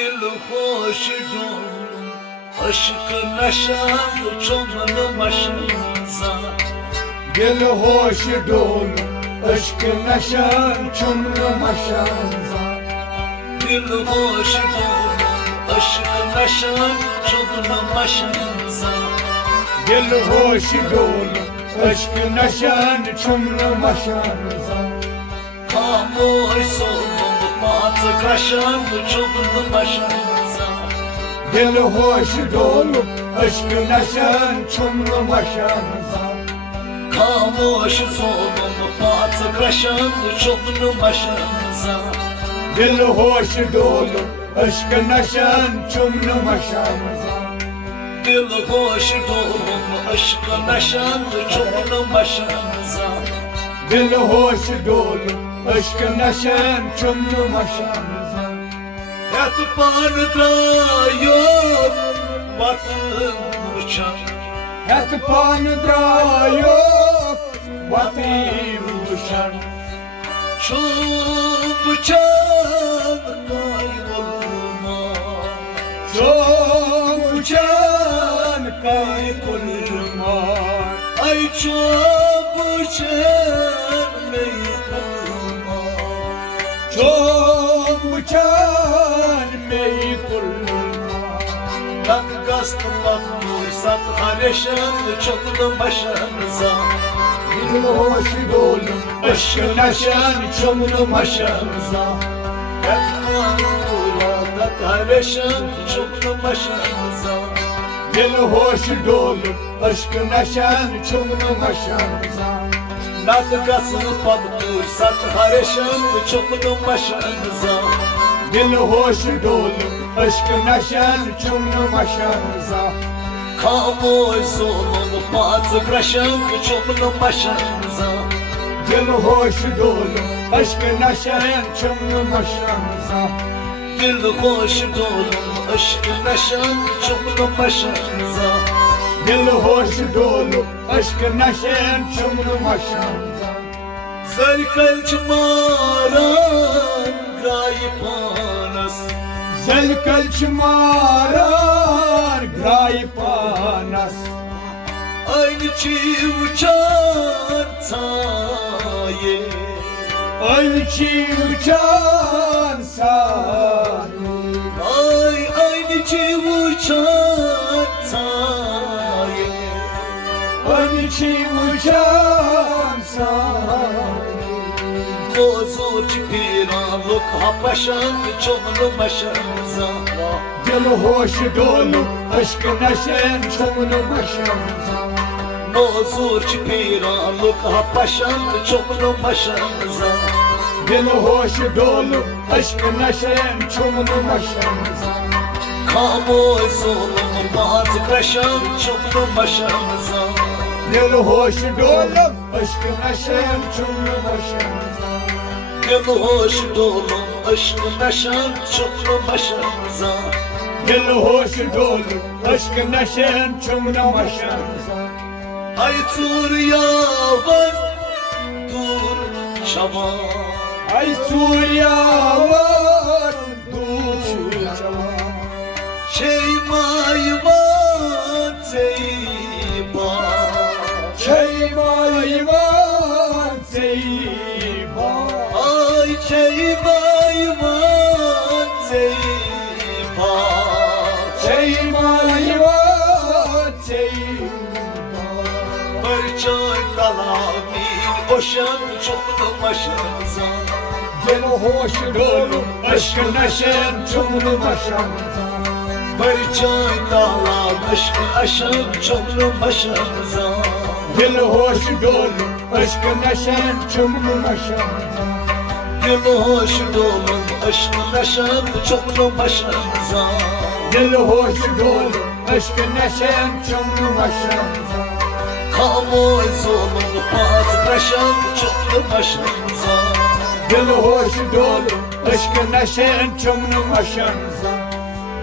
दिल hoş dolu aşkın aşandı çomunu maşanıza. Dil hoş dolu aşkın aşan çumlu maşanza. Dil hoş dolu aşkın aşan çomunu maşanıza. Dil hoş dolu aşkın aşan çumlu maşanza. Kamuoy solunu matı kaşandı çomunu maşanıza. Dil hoş dolu aşkın aşan çumlu maşanza. Kamuoy solunu matı kaşandı çomunu maşanıza. Dil hoş dolu aşkın aşan çumlu maşanza. Dil hoş dolu aşkın aşandı çomunu maşanıza. Dil hoş dolu aşkın aşan çumlu maşanza. Yatpanıda yok batın uçan. Yatpanıda yok batın uçan. Çok uçan kaybolma. Çok uçan kaybolma. Ay çok uçan meykulma. Çok uçan meykulma. Yak gastırmak fırsat hareşen çoklu başınıza. Dil hoş dolu aşkın aşan çumlu maşanıza. Yatmanıla da hareşen çoklu başınıza. Dil hoş dolu aşkın aşan çumlu maşanıza. Yak gastırmak fırsat hareşen çoklu başınıza. Dil hoş dolu aşkın aşan çumlu maşanıza. Kamuoy solunu matı kaşan çoklu başınıza. Dil hoş dolu aşkın aşan çumlu maşanıza. Dil hoş dolu aşkın aşan çoklu başınıza. Dil hoş dolu aşkın aşan çumlu maşanıza. Zerkel çımaran graypanas. Zelkal çımarar graypanas. Aynı çiğ uçan saye. Aynı çiğ uçan sahi. Ay aynı çiğ uçan saye. Aynı çiğ uçan sahi. Kozur çıpiralık hapaşan çomunu başınıza. Dil hoş dolu aşkın aşan çumlu maşanıza. Kozur çıpiralık hapaşan çomunu başınıza. Dil hoş dolu aşkın aşan çumlu maşanıza. Kamuoy solunu matı kaşan çomunu başınıza. Dil hoş dolu aşkın aşan çumlu maşanıza. Dil hoş dolu aşkın aşan çoklu başınıza. Dil hoş dolu aşkın aşan çumlu maşanıza. Ay tur yavan dur çaman. Ay Suriye var dur çaman. Şeymayvan zeyban. Şeymayvan zeyban. Ay şeymayvan zeyban. Şeymayvan zeyban. Bir çay dalamin boşan çoklu başınıza. Dil hoş dolu aşkın aşan çumlu maşanıza. Bir çay dalamin aşkı aşan çoklu başınıza. Dil hoş dolu aşkın aşan çumlu maşanıza. Dil hoş dolu aşkın aşan çoklu başınıza. Dil hoş dolu aşkın aşan çumlu maşanıza. Kamuoy solunu patı kaşan çoklu başınıza. Dil hoş dolu aşkın aşan çumlu maşanıza.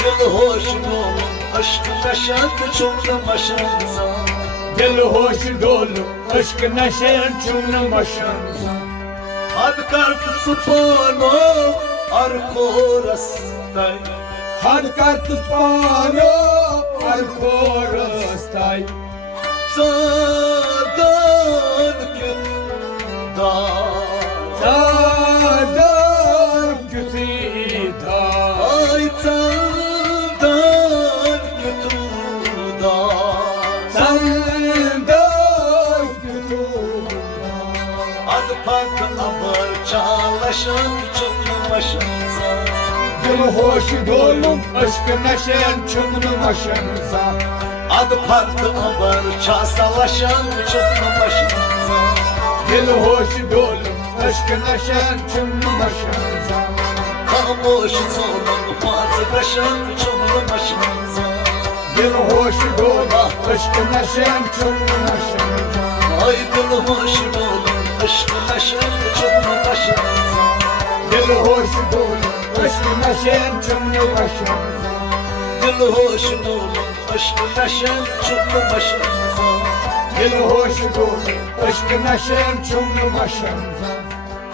Dil hoş dolu aşkın aşan çoklu başınıza. Dil hoş dolu aşkın aşan çumlu maşanıza. Hadi kartı spano arko rastay. Hadkart tutmano arkorostay Zadan kötü Zadan kütida Ay zadan kötü Zadan kütida Adı parkı amar çallaşan çımlı başımıza Dilı hoşu dolum aşkı neşen çımlı başımıza Adı parkı amar çallaşan çımlı başımıza Dilı hoşu dolum aşkı neşen çımlı başımıza Kamoş zorlan fazla kaşan çımlı başımıza Dilı hoşu dolum aşkı neşen çımlı başımıza Ay dilı hoş dolun aşkı neşen çımlı başımıza Dilı hoşu dolum aşkı neşen çımlı başımıza Dilı hoş dolun aşkı neşen çımlı başımıza Dilı hoşu dolum aşkı neşen çımlı başımıza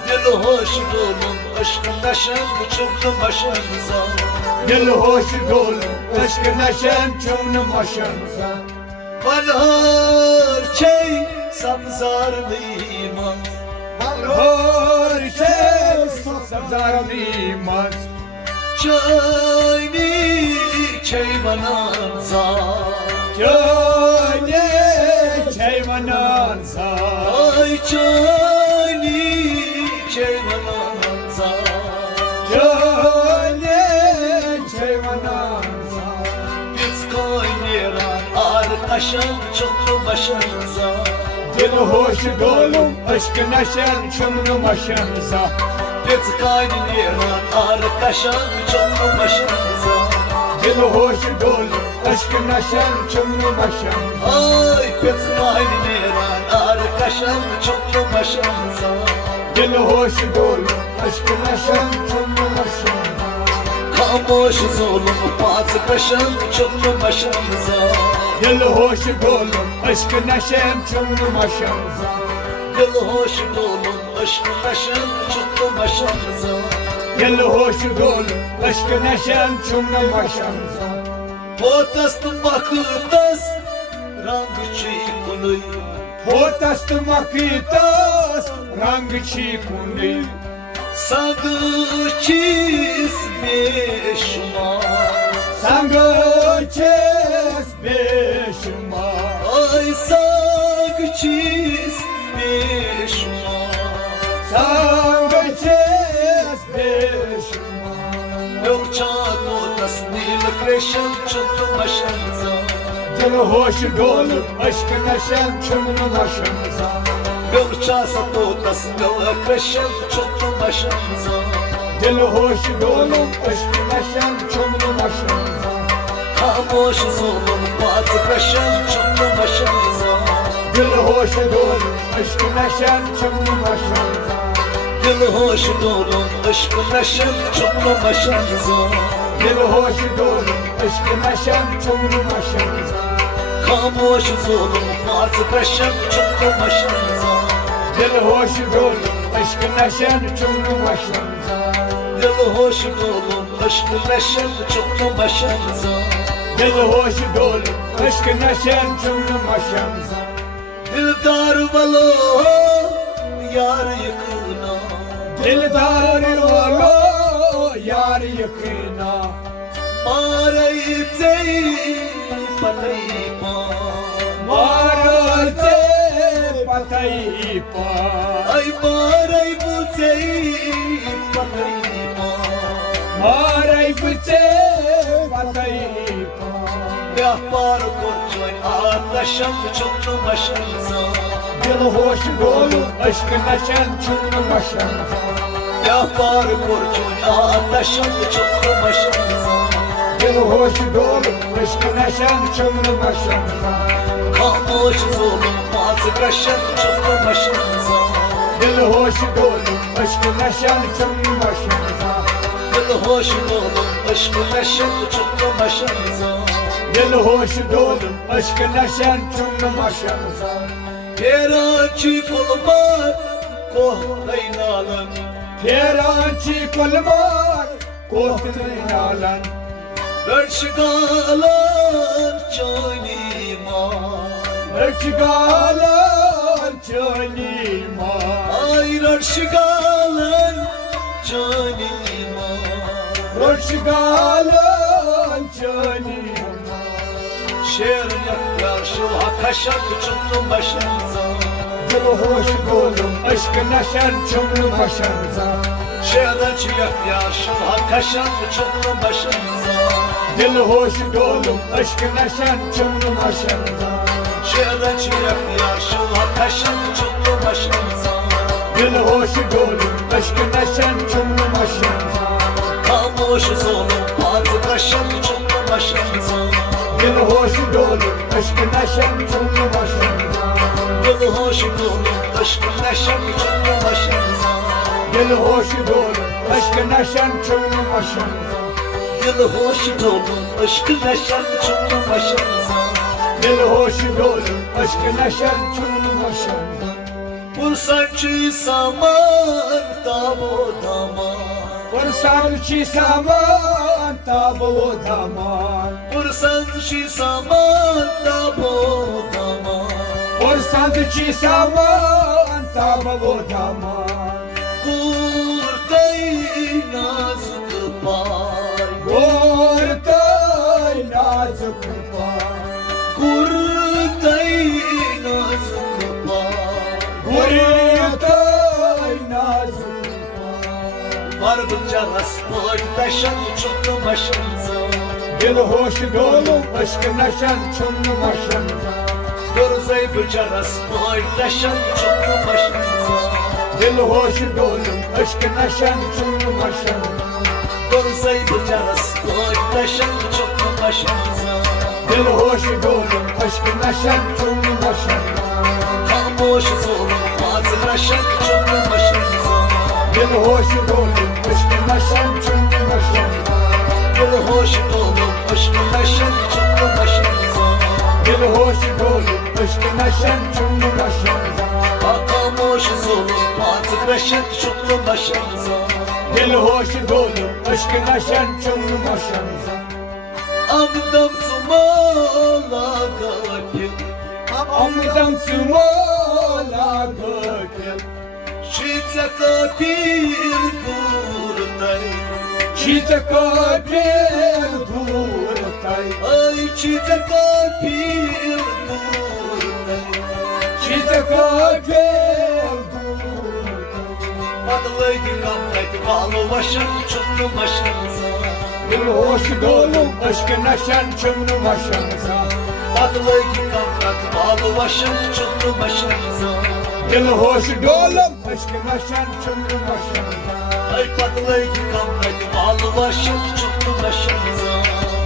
Dilı hoş dolun aşkı neşen çımlı başımıza Dilı hoşu dolum aşkı neşen çımlı başımıza Bahar çey sabzar liman Hor şey sabzar limaz Çayni çeymanan zar Köyde çeymanansa Ay çayni çeymanan zar Köyde çeymanansa Biz kaynayan arkadaşın çoklu başımıza Dilı hoşu dolum aşkı neşen çımlı başımıza Biz kaynayan arkadaşın çoklu başımıza Dilı hoşu dolum aşkı neşen çımlı başımıza Ay biz kaynayan arkadaşın çoklu başımıza Dilı hoşu dolum aşkı neşen çımlı başımıza Kamoş zulüm bazı kaşın çoklu başımıza Dilı hoşu dolum aşkı neşen çımlı başımıza Dilı hoş dolun aşkı kaşın çoklu başımıza Dilı hoşu dolum aşkı neşen çımlı başımıza Potastım bakıtas rangı çiğkunuy Potastı makitas rangı çiğkundi Sangı çizme şuma Sangı çez beşima Ay sangı çizme şuma Sangı çez beşima Yok çat otas nil kreşen çoklu başımıza Dilı hoşu dolum aşkı neşen çımlı başımıza Yok çat otas nil kreşen çoklu başımıza Dilı hoşu dolum aşkı neşen çımlı başımıza Kamoş zulüm bazı kaşın çoklu başımıza Dilı hoşu dolum aşkı neşen çımlı başımıza Dilı hoş dolun aşkı neşen çoklu başımıza Dilı hoşu dolum aşkı neşen çımlı başımıza Kamoş zulüm bazı kaşın çoklu başımıza Dilı hoşu dolum aşkı neşen çımlı başımıza Dilı hoş dolun aşkı neşen çoklu başımıza Dilı hoşu dolum aşkı neşen çımlı başımıza Dildar balo yar yıkına Dildar valo yar yakına Marayı tey patayı pa Marate patayı pa Ay marayı bu tey patayı pa Maray bıçe patayı pa Yapar korçoy arkadaşım çoklu başımıza Dilı hoşu dolum aşkı neşen çımlı başımıza Yapar korçoy arkadaşım çoklu başımıza Dilı hoşu dolum aşkı neşen çımlı başımıza Kamoş zulüm bazı kaşın çoklu başımıza Dilı hoşu dolum aşkı neşen çımlı başımıza Dilı hoş dolun aşkı neşen çoklu başımıza Dilı hoşu dolum aşkı neşen çımlı başımıza Peraçi kolmar kohlaynalan Peraçi kolmar kohtinalan Berçikalar canıma Berçikalar canıma Ay berçikalar canıma Berçikalar canıma Şehir yaklaşır hakaşan uçunun başınıza Dilı hoş dolum aşkın aşan çumlu başınıza Şehirci yaklaşır hakaşan uçunun başınıza Dilı hoş dolum aşkın aşan çumlu başınıza Şehirci yaklaşır hakaşan uçunun başınıza Dilı hoş dolum aşkın aşan çumlu başınıza Kamışız oğlum bazı kaşan uçunun başınıza Dilı hoş dolum aşkın aşan çumlu başınıza Yolu hoş oğlum aşkın neşen uçunun başınıza Dilı hoş dolum aşkın aşan çumlu başınıza Yolu hoş oğlum aşkın neşen uçunun başınıza Dilı hoş dolum aşkın aşan çumlu başınıza Bursancı samar tavo damar Bursancı saman tabu daman Bursancı samar tavo damar Bursancı saman tabu daman Kurtay nazık pay Ortay nazik pay Kurtay nazık pay Ortay nazik pay Var bunca rastlar taşan uçunun başınıza Dilı hoş dolum aşkın aşan çumlu başınıza Dorzay bunca rastlar taşan uçunun başınıza Dilı hoş dolum aşkın aşan çumlu başınıza Dorzay bunca rastlar taşan uçunun başınıza Dilı hoş dolum aşkın aşan çumlu başınıza Kamışız oğlum bazı kaşan uçunun başınıza Dilı hoş dolum aşkın aşan çumlu başınıza Yolu hoş oğlum aşkın neşen uçunun başınıza Dilı hoş dolum aşkın aşan çumlu başınıza Kamışız oğlum bazı kaşan uçunun başınıza Dilı hoş dolum aşkın aşan çumlu başınıza Amdam zumala gakil Amdam sumala gakil Şiite kapir kurtay Çite kapir durtay Ay çiite kapir kurtay Çite kapir durtay Adlaydı kamlaydı bağlı başın uçunun başınıza Dilı hoş dolum aşkın aşan çumlu başınıza Adlaydı kamlaydı bağlı başın uçunun başınıza Dilı hoş dolum aşkın aşan çumlu başınıza Ay patlaydı kamlaydı bağlı başın uçunun başınıza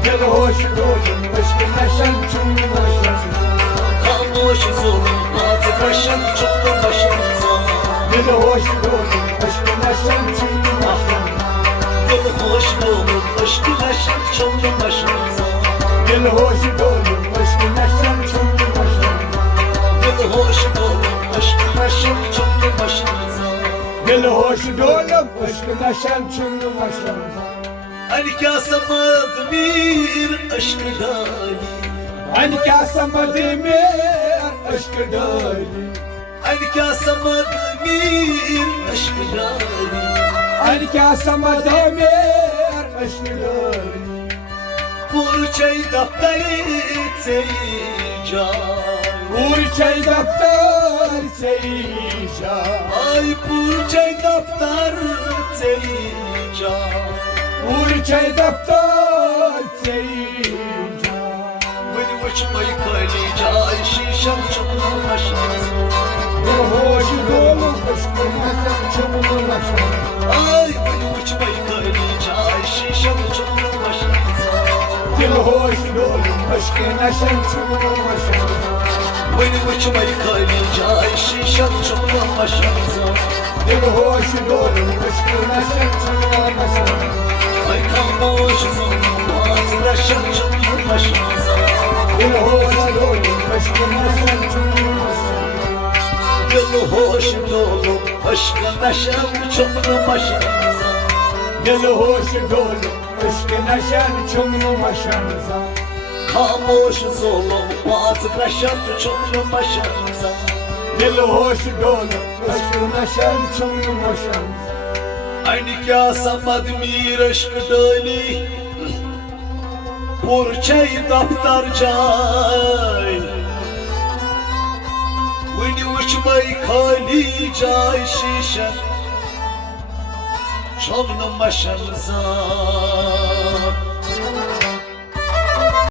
Dilı hoş dolum aşkın aşan çumlu başınıza Kamışız oğlum bazı kaşın uçunun başınıza Dilı hoş dolum aşkın aşan çumlu başınıza Yolu hoş oğlum aşkın neşen uçunun başınıza Dilı hoş dolum aşkın aşan çumlu başınıza Yolu hoş oğlum aşkın neşen uçunun başınıza Dilı hoş dolum aşkın aşan çumlu başınıza Hani kasamadı bir aşkı dali Hani kasama demir aşkı dali Hani kasamadı bir aşkı dali Hani kasama demir aşkı dali Burçay daftari teycan Uğur çay daftar seyişa Ay burçay daftar teycan Uğur çay daftar seyişa Benim uçma yıkaylıca şişem çubuğun başınıza Bir hoş dolum aşkın aşan çumlu başınıza Ay benim uçma yıkaylıca şişem çubuğun başınıza Dil hoş dolum aşkın aşan çumlu başınıza Benim uçma yıkaylıca şişem çubuğun başınıza Dil hoş dolum aşkın aşan çumlu başınıza Ay kalmışız bazı yaşam çubuğun başınıza Dil hoş dolum aşkın aşan çumlu başınıza Yolu hoş dolu aşkın neşem çubuğun başınıza Dil hoş dolum Eşk neşen çumlu maşanıza Kamoş zolum bazı kaşar çumlu maşanıza Dil hoş dolu Eşk neşen çumlu maşanıza Aynı kya samad mir aşk dani Porçay daftar cay Vini uçmay khali cay şişe Çomnu maşanıza